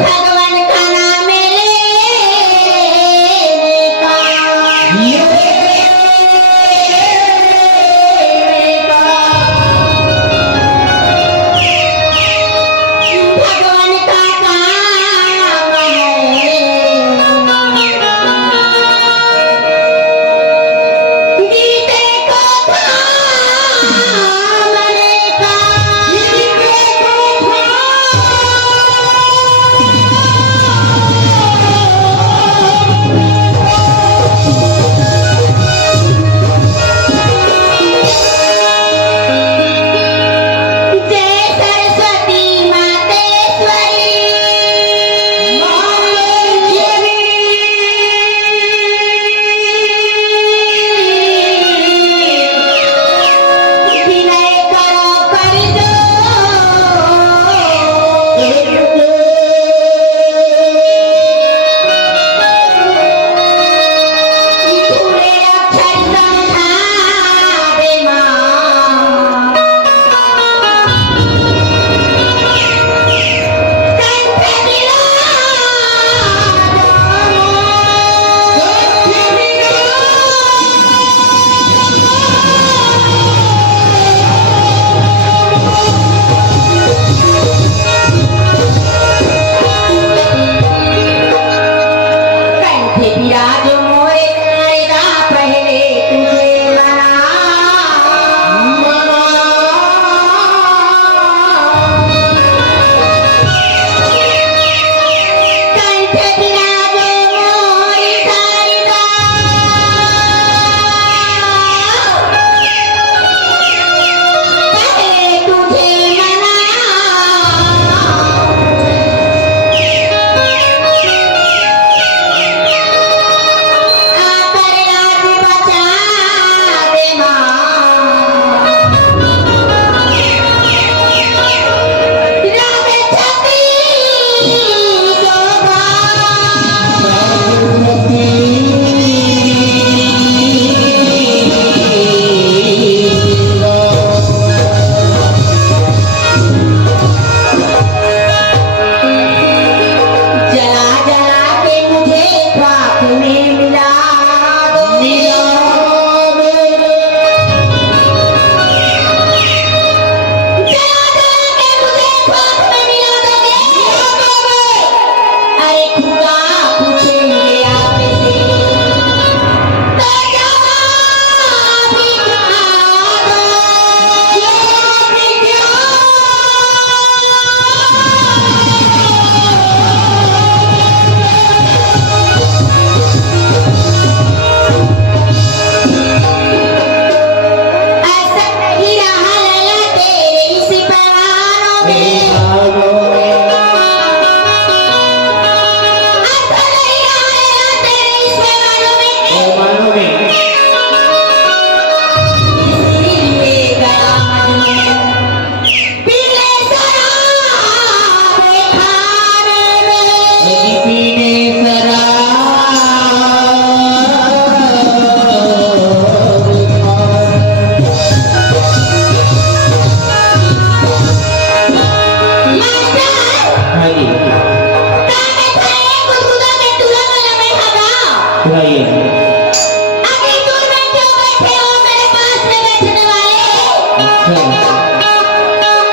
भगवान का नाम लेने का भगवान का काम है गीते को थामने का जय सरस्वती मातेश्वरी विनय करो कर दो थोड़े अक्षर समझावे माँ कंठ मिला कंठ विराजो मोरे नायरा पहले तुझे कंठ विराजो मोरे नायरा पहले तुझे आकर आज बचा दे माँ राम छत्री शोभा जला जला के मुझे ख्वाब में मिला दो जला जला के मुझे ख्वाब में मिला दोगे अरे खुदा पूछेंगे आपसे तो जवाब भी क्या दो ऐसा नहीं रहा लैला तेरे इस पैमानों में ऐसा नहीं रहा लैला तेरे इस पैमानों में इसलिए गया मजनू पीले शराब खाने में मास्टर ताने थाए गुदगुदा में तुला वाला मैं हगा अभी दूर में क्यों बैठे हो मेरे पास में बैठने वाले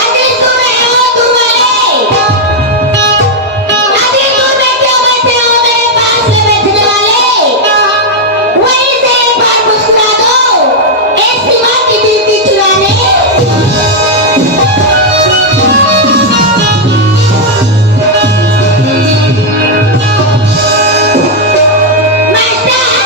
अभी दूर में हो तुम वाले अभी दूर में क्यों बैठे हो मेरे पास में बैठने वाले वहीं से एक बार मुस्कुरा दो ऐसी माँ की दिल की चुराने मास्टर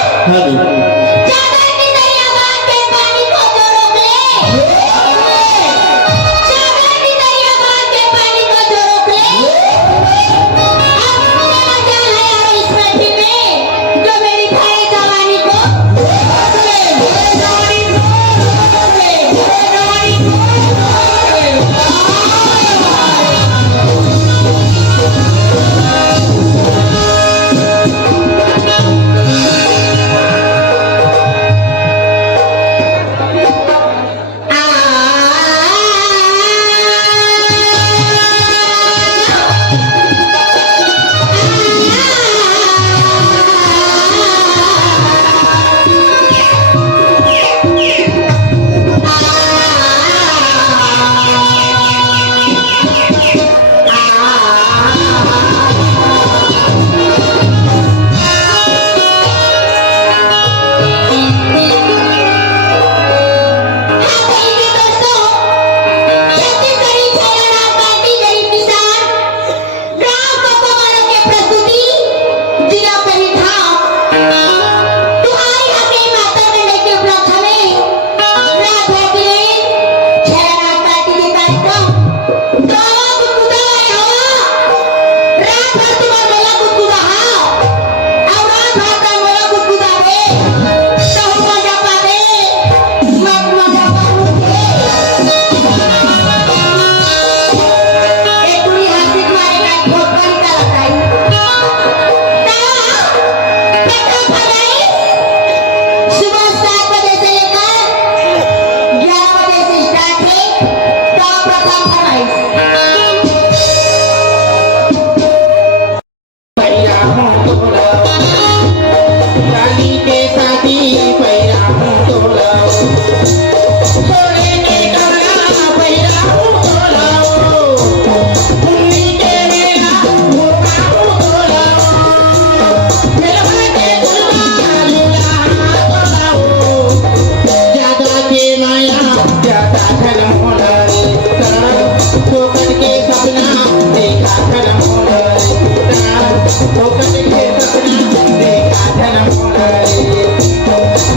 फोकट के सपना देखा जन मोला रे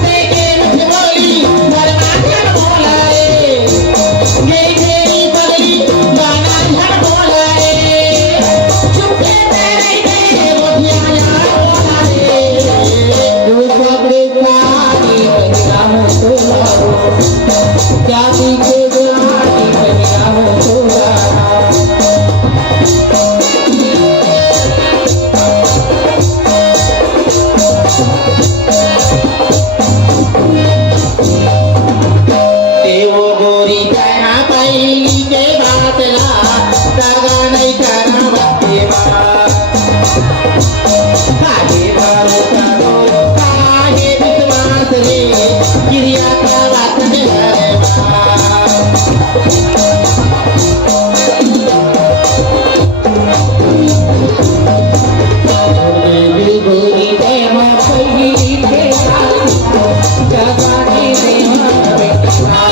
देखे मुझे बोली धर्मा जन मोला रे गई तेरी पगली गाना जन मोला रे चुपके तेरे दे बोधिया यार मोला रे तू कपड़े सारी पहना हो तो लाओ क्या दिखे जानी पहना हो तो लाओ देवो गोरी कहना पहली के बात ला दागा नहीं करना बत्ते काहे भरोसा दो काहे विश्वास रे क्रिया का बात में हरे देवी गोरी कहना पहली के बात दागा नहीं देना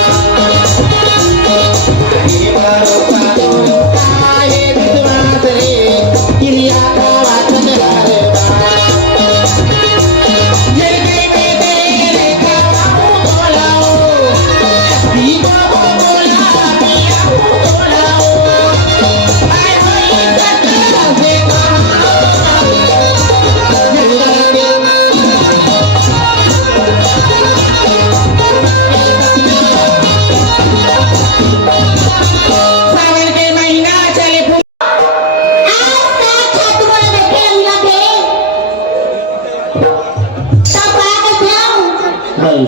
आज तक छात्र बैठे अंगा थे तब आके जाऊं नहीं